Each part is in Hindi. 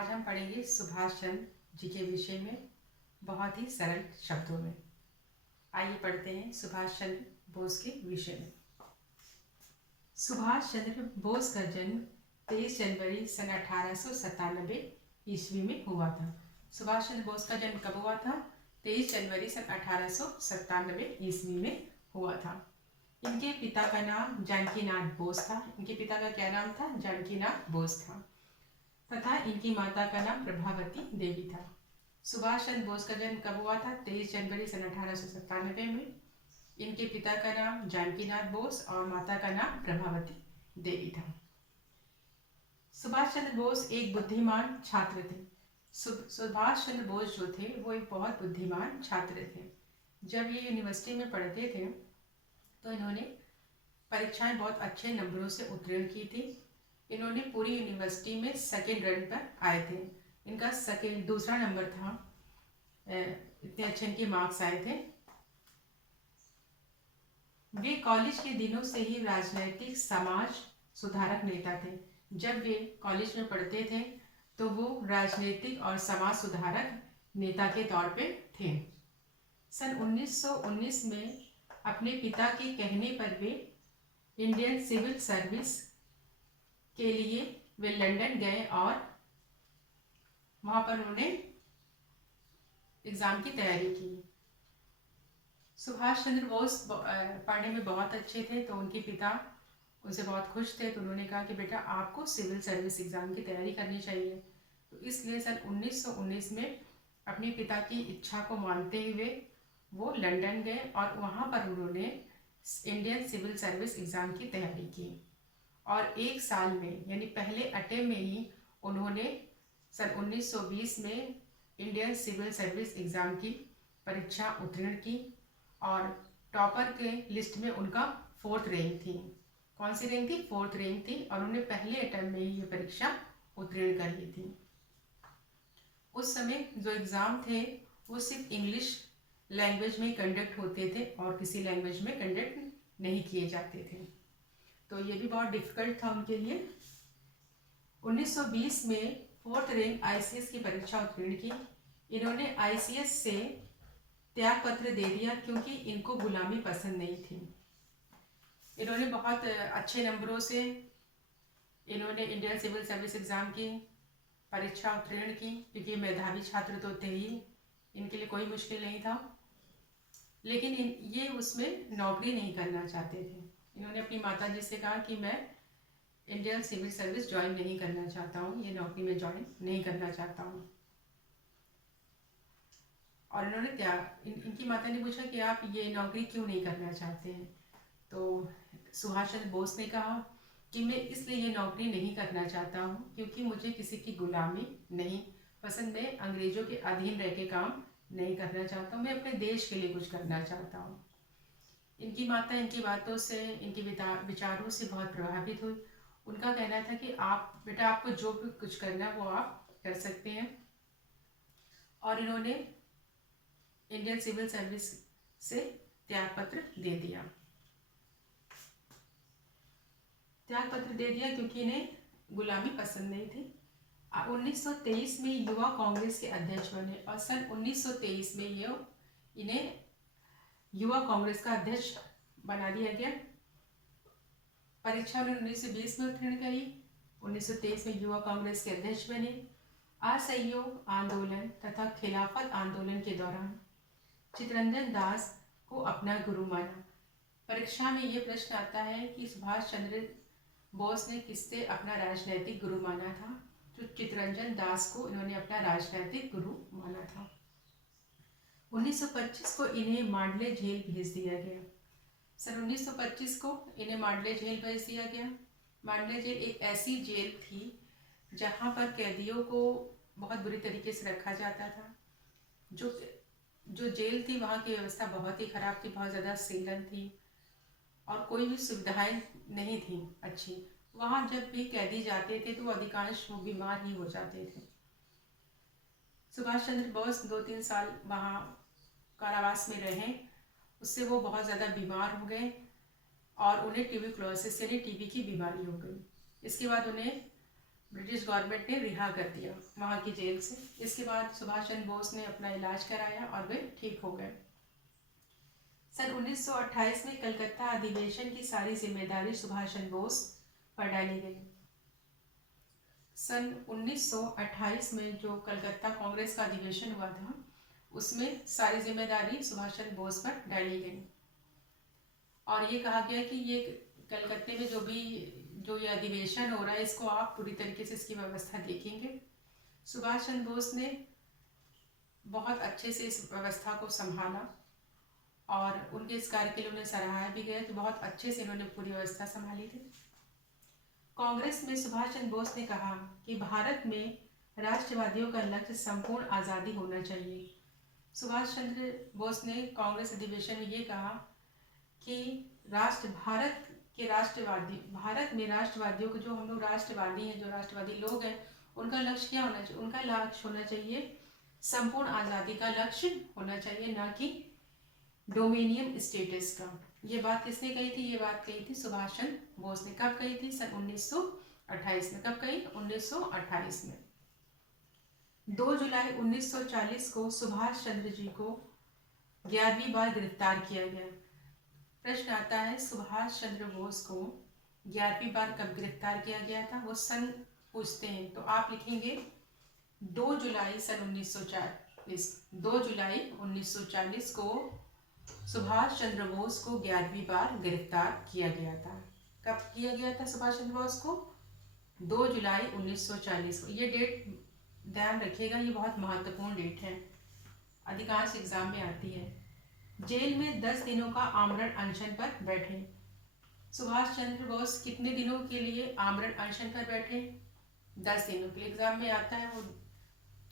आज हम पढ़ेंगे सुभाष चंद्र जी के विषय में बहुत ही सरल शब्दों में। आइए पढ़ते हैं सुभाष चंद्र बोस के विषय में। सुभाष चंद्र बोस का जन्म 23 जनवरी सन 1897 ईस्वी में हुआ था। सुभाष चंद्र बोस का जन्म कब हुआ था? 23 जनवरी सन 1897 ईस्वी में हुआ था। इनके पिता का नाम जानकीनाथ बोस था। इनके पिता का क्या नाम था? जानकीनाथ बोस था तथा इनकी माता का नाम प्रभावती देवी था। सुभाष चंद्र बोस का जन्म कब हुआ था? 23 जनवरी सन 1897 में। इनके पिता का नाम जानकीनाथ बोस और माता का नाम प्रभावती देवी था। सुभाष चंद्र बोस एक बुद्धिमान छात्र थे। सुभाष चंद्र बोस जो थे वो एक बहुत बुद्धिमान छात्र थे। जब ये यूनिवर्सिटी में पढ़ते थे तो इन्होंने परीक्षाएं बहुत अच्छे नंबरों से उत्तीर्ण की थी। इन्होंने पूरी यूनिवर्सिटी में सेकेंड रैंक पर आए थे। इनका दूसरा नंबर था। इतने अच्छे इनके मार्क्स आए थे। वे कॉलेज के दिनों से ही राजनैतिक समाज सुधारक नेता थे। जब वे कॉलेज में पढ़ते थे तो वो राजनीतिक और समाज सुधारक नेता के तौर पे थे। सन 1919 में अपने पिता के कहने पर वे इंडियन सिविल सर्विस के लिए वे लंदन गए और वहां पर उन्होंने एग्जाम की तैयारी की। सुभाष चंद्र बोस पढ़ने में बहुत अच्छे थे तो उनके पिता उनसे बहुत खुश थे। तो उन्होंने कहा कि बेटा आपको सिविल सर्विस एग्जाम की तैयारी करनी चाहिए। तो इसलिए सन 1919 में अपने पिता की इच्छा को मानते हुए वो लंदन गए और वहाँ पर उन्होंने इंडियन सिविल सर्विस एग्ज़ाम की तैयारी की और एक साल में यानी पहले अटेम्प्ट में ही उन्होंने सन 1920 में इंडियन सिविल सर्विस एग्ज़ाम की परीक्षा उत्तीर्ण की और टॉपर के लिस्ट में उनका 4th रैंक थी। कौन सी रैंक थी? 4th रैंक थी और उन्होंने पहले अटेम्प्ट में ही ये परीक्षा उत्तीर्ण कर ली थी। उस समय जो एग्ज़ाम थे वो सिर्फ इंग्लिश लैंग्वेज में कंडक्ट होते थे और किसी लैंग्वेज में कंडक्ट नहीं किए जाते थे। तो ये भी बहुत डिफिकल्ट था उनके लिए। 1920 में 4th रैंक आईसीएस की परीक्षा उत्तीर्ण की। इन्होंने आईसीएस से त्याग पत्र दे दिया क्योंकि इनको गुलामी पसंद नहीं थी। इन्होंने बहुत अच्छे नंबरों से इन्होंने इंडियन सिविल सर्विस एग्ज़ाम की परीक्षा उत्तीर्ण की क्योंकि मेधावी छात्र तो थे ही, इनके लिए कोई मुश्किल नहीं था। लेकिन ये उसमें नौकरी नहीं करना चाहते थे। इन्होंने अपनी माता जी से कहा कि मैं इंडियन सिविल सर्विस ज्वाइन नहीं करना चाहता हूँ, ये नौकरी में ज्वाइन नहीं करना चाहता हूँ। और इन्होंने इनकी माता ने पूछा कि आप ये नौकरी क्यों नहीं करना चाहते हैं? तो सुभाष चंद्र बोस ने कहा कि मैं इसलिए ये नौकरी नहीं करना चाहता हूँ क्योंकि मुझे किसी की गुलामी नहीं पसंद। मैं अंग्रेजों के अधीन रह के काम नहीं करना चाहता हूँ, मैं अपने देश के लिए कुछ करना चाहता हूँ। इनकी माता इनकी बातों से, इनके विचारों से बहुत प्रभावित हुई। उनका कहना था कि आप बेटा आपको जो भी कुछ करना है वो आप कर सकते हैं। और इन्होंने इंडियन सिविल सर्विस से त्यागपत्र दे दिया। त्यागपत्र दे दिया क्योंकि इन्हें गुलामी पसंद नहीं थी। 1923 में युवा कांग्रेस के अध्यक्ष बने और सन 1923 में इन्हें युवा कांग्रेस का अध्यक्ष बना दिया गया। परीक्षा उन्होंने 1920 में उत्तीर्ण करी। 1923 में युवा कांग्रेस के अध्यक्ष बने। असहयोग आंदोलन तथा खिलाफत आंदोलन के दौरान चित्तरंजन दास को अपना गुरु माना। परीक्षा में ये प्रश्न आता है कि सुभाष चंद्र बोस ने किससे अपना राजनैतिक गुरु माना था? तो चित्तरंजन दास को इन्होंने अपना राजनैतिक गुरु माना था। 1925 को इन्हें मांडले जेल भेज दिया गया। सन 1925 को इन्हें मांडले जेल भेज दिया गया। मांडले जेल एक ऐसी जेल थी जहाँ पर कैदियों को बहुत बुरी तरीके से रखा जाता था। जो जेल थी वहाँ की व्यवस्था बहुत ही खराब थी, बहुत ज़्यादा सीलन थी और कोई भी सुविधाएं नहीं थी अच्छी। वहाँ जब भी कैदी जाते थे तो अधिकांश वो बीमार ही हो जाते थे। सुभाष चंद्र बोस 2-3 साल वहाँ कारावास में रहे, उससे वो बहुत ज़्यादा बीमार हो गए और उन्हें ट्यूबरक्लोसिस यानी टीबी की बीमारी हो गई। इसके बाद उन्हें ब्रिटिश गवर्नमेंट ने रिहा कर दिया वहाँ की जेल से। इसके बाद सुभाष चंद्र बोस ने अपना इलाज कराया और वे ठीक हो गए। सन 1928 में कलकत्ता अधिवेशन की सारी जिम्मेदारी सुभाष चंद्र बोस पर डाली गई। सन 1928 में जो कलकत्ता कांग्रेस का अधिवेशन हुआ था उसमें सारी जिम्मेदारी सुभाष चंद्र बोस पर डाली गई और ये कहा गया कि ये कलकत्ते में जो ये अधिवेशन हो रहा है इसको आप पूरी तरीके से इसकी व्यवस्था देखेंगे। सुभाष चंद्र बोस ने बहुत अच्छे से इस व्यवस्था को संभाला और उनके इस कार्य के लिए उन्हें सराहा भी गया कि बहुत अच्छे से इन्होंने पूरी व्यवस्था संभाली थी। कांग्रेस में सुभाष चंद्र बोस ने कहा कि भारत में राष्ट्रवादियों का लक्ष्य संपूर्ण आज़ादी होना चाहिए। सुभाष चंद्र बोस ने कांग्रेस अधिवेशन में ये कहा कि भारत में राष्ट्रवादियों को, जो हम लोग राष्ट्रवादी हैं, जो राष्ट्रवादी लोग हैं, उनका लक्ष्य क्या होना चाहिए? उनका लक्ष्य होना चाहिए संपूर्ण आज़ादी का लक्ष्य होना चाहिए, ना कि डोमिनियन स्टेटस का। ये बात किसने कही थी? ये बात कही थी सुभाष चंद्र बोस ने। कब कही थी? सन 1928 में। कब कही? 1928 में। 2 जुलाई 1940 को सुभाष चंद्र जी को 11वीं बार गिरफ्तार किया गया। प्रश्न आता है सुभाष चंद्र बोस को 11वीं बार कब गिरफ्तार किया गया था? वो सन पूछते हैं तो आप लिखेंगे 2 जुलाई सन 1940। 2 जुलाई 1940 को सुभाष चंद्र बोस को 11वीं बार गिरफ्तार किया गया था। कब किया गया था सुभाष चंद्र बोस को? 2 जुलाई 1940 को। ये डेट ध्यान रखिएगा, ये बहुत महत्वपूर्ण डेट है, अधिकांश एग्जाम में आती है। जेल में 10 दिनों का आमरण अनशन पर बैठे। सुभाष चंद्र बोस कितने दिनों के लिए आमरण अनशन पर बैठे? 10 दिनों के लिए। एग्जाम में आता है वो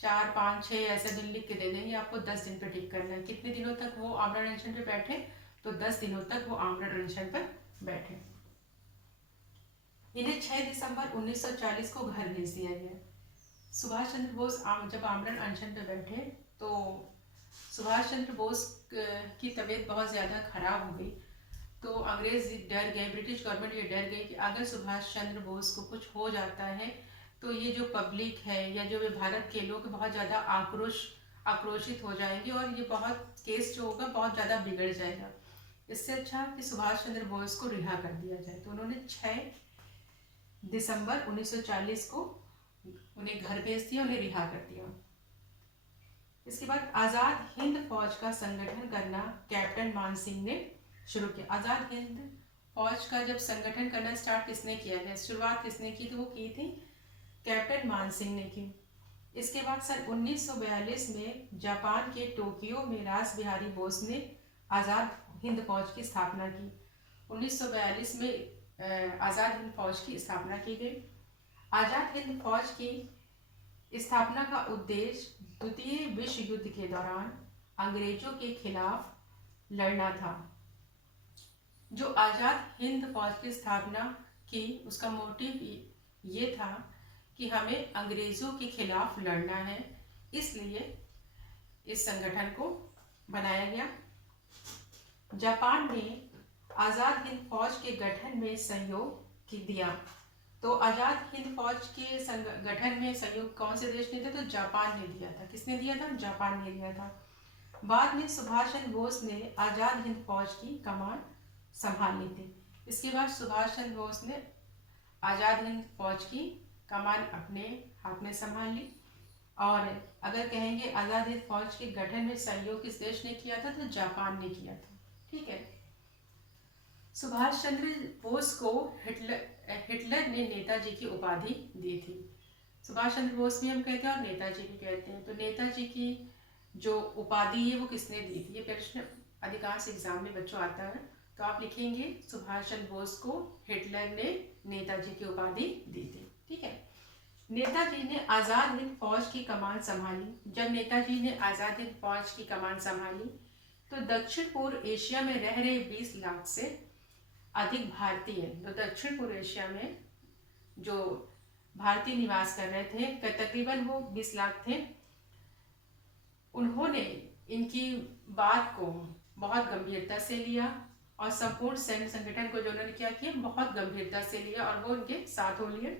4, 5, 6 ऐसे दिन लिख के दे देंगे आपको, 10 दिन पे टिक करना है। कितने दिनों तक वो आमरण अनशन पे बैठे? तो 10 दिनों तक वो आमरण अनशन पर बैठे। इन्हें 6 दिसंबर 1940 को घर भेज दिया गया। सुभाष चंद्र बोस जब आमरण अनशन पे बैठे तो सुभाष चंद्र बोस की तबीयत बहुत ज़्यादा खराब हो गई। तो अंग्रेज डर गए, ब्रिटिश गवर्नमेंट ये डर गई कि अगर सुभाष चंद्र बोस को कुछ हो जाता है तो ये जो पब्लिक है या जो भारत के लोग बहुत ज़्यादा आक्रोशित हो जाएंगे और ये बहुत केस जो होगा बहुत ज़्यादा बिगड़ जाएगा। इससे अच्छा कि सुभाष चंद्र बोस को रिहा कर दिया जाए। तो उन्होंने 6 दिसंबर 1940 को उन्हें घर भेज दिया, उन्हें रिहा कर दिया। इसके बाद आज़ाद हिंद फौज का संगठन करना कैप्टन मान सिंह ने शुरू किया। आज़ाद हिंद फौज का जब संगठन करना स्टार्ट किसने किया गया? शुरुआत किसने की थी? वो की थी कैप्टन मान सिंह ने की। इसके बाद सन 1942 में जापान के टोक्यो में रास बिहारी बोस ने आज़ाद हिंद फौज की स्थापना की। 1942 में आज़ाद हिंद फौज की स्थापना की गई। आज़ाद हिंद फौज की स्थापना का उद्देश्य द्वितीय विश्व युद्ध के दौरान अंग्रेजों के खिलाफ लड़ना था। जो आज़ाद हिंद फौज की स्थापना की उसका मोटिव ये था कि हमें अंग्रेजों के खिलाफ लड़ना है, इसलिए इस संगठन को बनाया गया। जापान ने आज़ाद हिंद फौज के गठन में सहयोग दिया। तो आज़ाद हिंद फौज के गठन में सहयोग कौन से देश ने दिया? तो जापान ने दिया था। किसने दिया था? जापान ने दिया था। बाद में सुभाष चंद्र बोस ने आज़ाद हिंद फौज की कमान संभाल ली थी। इसके बाद सुभाष चंद्र बोस ने आज़ाद हिंद फौज की कमान अपने हाथ में संभाल ली। और अगर कहेंगे आज़ाद हिंद फौज के गठन में सहयोग किस देश ने किया था? तो जापान ने किया था। ठीक है। सुभाष चंद्र बोस को हिटलर ने नेताजी की उपाधि दी थी। सुभाष चंद्र बोस भी हम कहते हैं और नेताजी भी कहते हैं। तो नेताजी की जो उपाधि है वो किसने दी थी? ये प्रश्न अधिकांश एग्जाम में बच्चों आता है। तो आप लिखेंगे सुभाष चंद्र बोस को हिटलर ने नेताजी की उपाधि दी थी। ठीक है। नेताजी ने आज़ाद हिंद फौज की कमान संभाली। जब नेताजी ने आज़ाद हिंद फौज की कमान संभाली तो दक्षिण पूर्व एशिया में रह रहे 20 लाख से अधिक भारतीय, तो दक्षिण पूर्व एशिया में जो भारतीय निवास कर रहे थे तकरीबन वो 20 लाख थे। उन्होंने इनकी बात को बहुत गंभीरता से लिया और संपूर्ण सैन्य संगठन को जो उन्होंने क्या किया बहुत गंभीरता से लिया और वो उनके साथ हो लिए।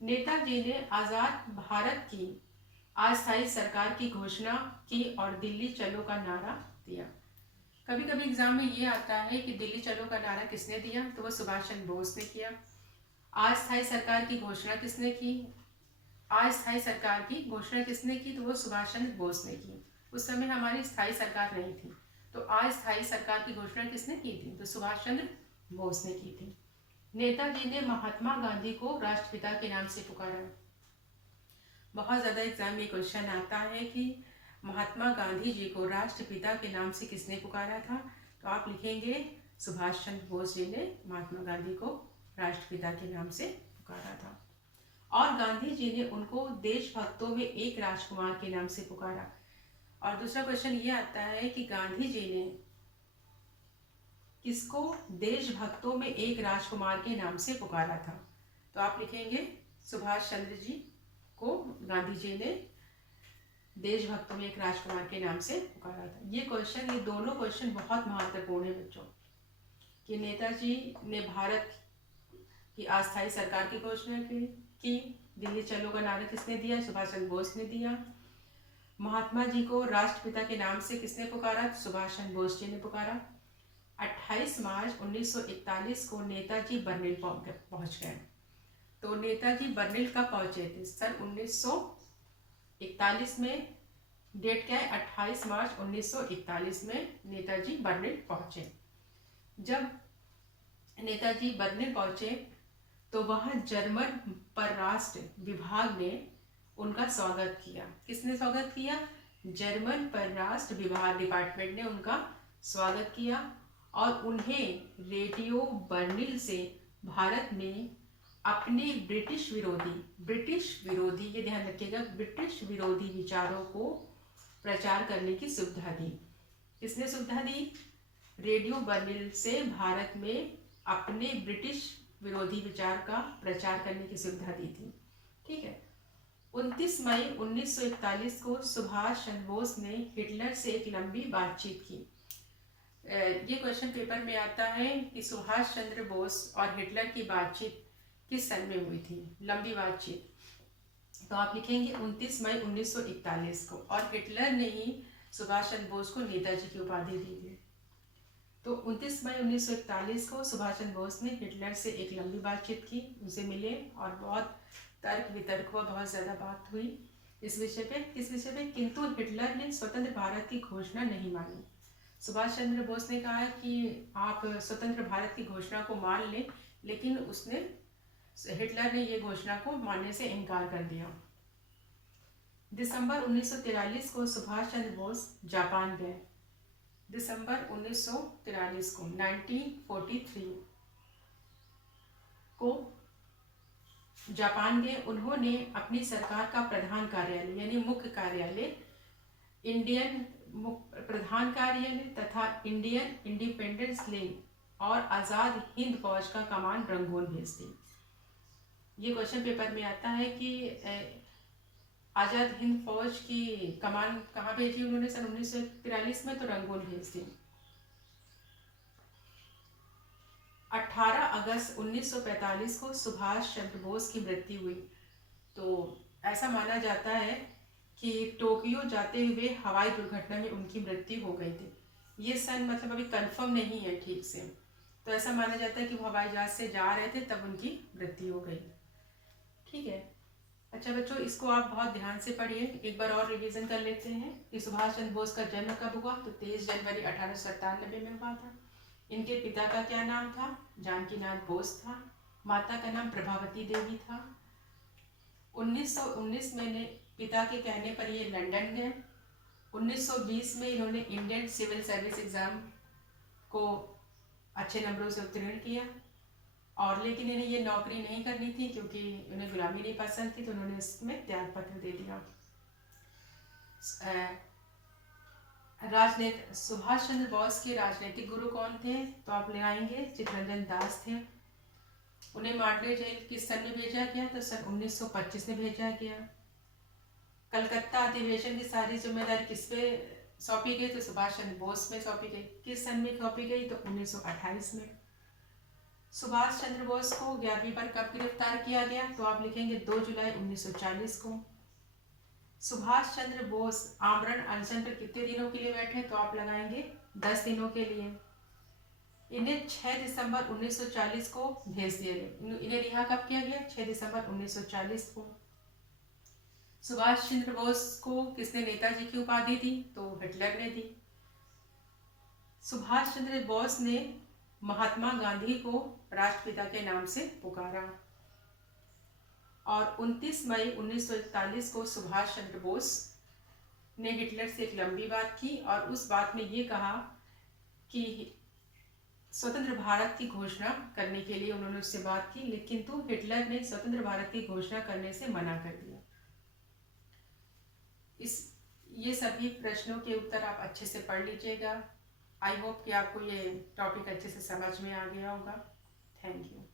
नेताजी ने आजाद भारत की अस्थायी सरकार की घोषणा की और दिल्ली चलो का नारा दिया। कभी कभी एग्जाम में ये आता है कि दिल्ली चलो का नारा किसने दिया, तो वो सुभाष चंद्र बोस ने किया। अस्थायी सरकार की घोषणा किसने की, अस्थायी सरकार की घोषणा किसने की, तो वो सुभाष चंद्र बोस ने की। उस समय हमारी स्थायी सरकार नहीं थी, तो अस्थायी सरकार की घोषणा किसने की थी, तो सुभाष चंद्र बोस ने की थी। नेताजी ने महात्मा गांधी को राष्ट्रपिता के नाम से पुकारा। बहुत ज़्यादा एग्जाम में क्वेश्चन आता है कि महात्मा गांधी जी को राष्ट्रपिता के नाम से किसने पुकारा था, तो आप लिखेंगे सुभाष चंद्र बोस जी ने महात्मा गांधी को राष्ट्रपिता के नाम से पुकारा था। और गांधी जी ने उनको देशभक्तों में एक राजकुमार के नाम से पुकारा। और दूसरा क्वेश्चन ये आता है कि गांधी जी ने किसको देशभक्तों में एक राजकुमार के नाम से पुकारा था, तो आप लिखेंगे सुभाष चंद्र जी को गांधी जी ने देशभक्तों में एक राजकुमार के नाम से पुकारा था। ये दोनों क्वेश्चन बहुत महत्वपूर्ण है बच्चों, कि नेताजी ने भारत की अस्थायी सरकार की घोषणा की, दिल्ली चलो का नारा किसने दिया, सुभाष चंद्र बोस ने दिया। महात्मा जी को राष्ट्रपिता के नाम से किसने पुकारा, सुभाष चंद्र बोस जी ने पुकारा। 28 मार्च 1941 को नेताजी बर्लिन पहुंच गए। तो नेताजी बर्लिन कब पहुंचे थे, सन 1941 में। डेट क्या है, 28 मार्च 1941 में नेताजी बर्लिन पहुंचे। जब नेताजी बर्लिन पहुंचे तो वहां जर्मन परराष्ट्र विभाग ने उनका स्वागत किया। किसने स्वागत किया, जर्मन परराष्ट्र विभाग डिपार्टमेंट ने उनका स्वागत किया और उन्हें रेडियो बर्लिन से भारत में अपने ब्रिटिश विरोधी ये ध्यान रखिएगा, ब्रिटिश विरोधी विचारों को प्रचार करने की सुविधा दी। किसने सुविधा दी, रेडियो बर्लिन से भारत में अपने ब्रिटिश विरोधी विचार का प्रचार करने की सुविधा दी थी। ठीक है। 29 मई 1941 को सुभाष चंद्र बोस ने हिटलर से एक लंबी बातचीत की। ये क्वेश्चन पेपर में आता है कि सुभाष चंद्र बोस और हिटलर की बातचीत किस सन में हुई थी, लंबी बातचीत। तो आप लिखेंगे 29 मई 1941 को, और हिटलर ने ही सुभाष चंद्र बोस को नेताजी की उपाधि दी थी। तो 29 मई 1941 को सुभाष चंद्र बोस ने हिटलर से एक लंबी बातचीत की, उनसे मिले और बहुत तर्क वितर्क हुआ, बहुत ज़्यादा बात हुई इस विषय पे, किस विषय पे, किंतु हिटलर ने स्वतंत्र भारत की घोषणा नहीं मानी। सुभाष चंद्र बोस ने कहा कि आप स्वतंत्र भारत की घोषणा को मान लें, लेकिन हिटलर ने ये घोषणा को मानने से इनकार कर दिया। दिसंबर 1943 को सुभाष चंद्र बोस जापान गए। दिसंबर 1943 को 1943 को जापान गए। उन्होंने अपनी सरकार का प्रधान कार्यालय यानी मुख्य कार्यालय, इंडियन प्रधान कार्यालय तथा इंडियन इंडिपेंडेंस लेग और आज़ाद हिंद फौज का कमान रंगून भेज दी। ये क्वेश्चन पेपर में आता है कि आज़ाद हिंद फौज की कमान कहाँ भेजी उन्होंने सन 1943 में, तो रंगून भेज दी। 18 अगस्त 1945 को सुभाष चंद्र बोस की मृत्यु हुई। तो ऐसा माना जाता है कि टोक्यो जाते हुए हवाई दुर्घटना में उनकी मृत्यु हो गई थी। ये सन मतलब अभी कंफर्म नहीं है ठीक से, तो ऐसा माना जाता है कि वो हवाई जहाज से जा रहे थे तब उनकी मृत्यु हो गई। ठीक है। अच्छा बच्चों, इसको आप बहुत ध्यान से पढ़िए। एक बार और रिवीजन कर लेते हैं कि सुभाष चंद्र बोस का जन्म कब हुआ, तो 23 जनवरी 1897 में हुआ था। इनके पिता का क्या नाम था, जानकीनाथ बोस था। माता का नाम प्रभावती देवी था। 1919 में पिता के कहने पर ये लंदन गए। 1920 में इन्होंने इंडियन सिविल सर्विस एग्ज़ाम को अच्छे नंबरों से उत्तीर्ण किया, और लेकिन इन्हें ये नौकरी नहीं करनी थी क्योंकि उन्हें गुलामी नहीं पसंद थी, तो उन्होंने इसमें त्याग पत्र दे दिया। सुभाष चंद्र बोस के राजनीतिक गुरु कौन थे, तो आप ले आएंगे चित्तरंजन दास थे। उन्हें मांडले जेल किस सन में भेजा गया, तो सन 1925 में भेजा गया। कलकत्ता अधिवेशन की सारी जिम्मेदारी किस पे सौंपी गई, तो सुभाष चंद्र बोस में सौंपी गई। किस सन में सौंपी गई, तो 1928 में। सुभाष चंद्र बोस को 11वीं बार कब गिरफ्तार किया गया? तो आप लिखेंगे 2 जुलाई 1940 को। सुभाष चंद्र बोस आमरण अनशन पर कितने दिनों के लिए बैठे? तो आप लगाएंगे 10 दिनों के लिए। इन्हें 6 दिसंबर 1940 को भेज दिया गया। इन्हें रिहा कब किया गया? 6 दिसंबर 1940 को। सुभाष चंद्र बोस को किसने नेताजी की उपाधि दी? तो हिटलर ने दी। सुभाष चंद्र बोस ने महात्मा गांधी को राष्ट्रपिता के नाम से पुकारा। और 29 मई 1941 को सुभाष चंद्र बोस ने हिटलर से एक लंबी बात की और उस बात में ये कहा कि स्वतंत्र भारत की घोषणा करने के लिए उन्होंने उससे बात की, लेकिन हिटलर ने स्वतंत्र भारत की घोषणा करने से मना कर दिया। ये सभी प्रश्नों के उत्तर आप अच्छे से पढ़ लीजिएगा। आई होप कि आपको ये टॉपिक अच्छे से समझ में आ गया होगा। Thank you.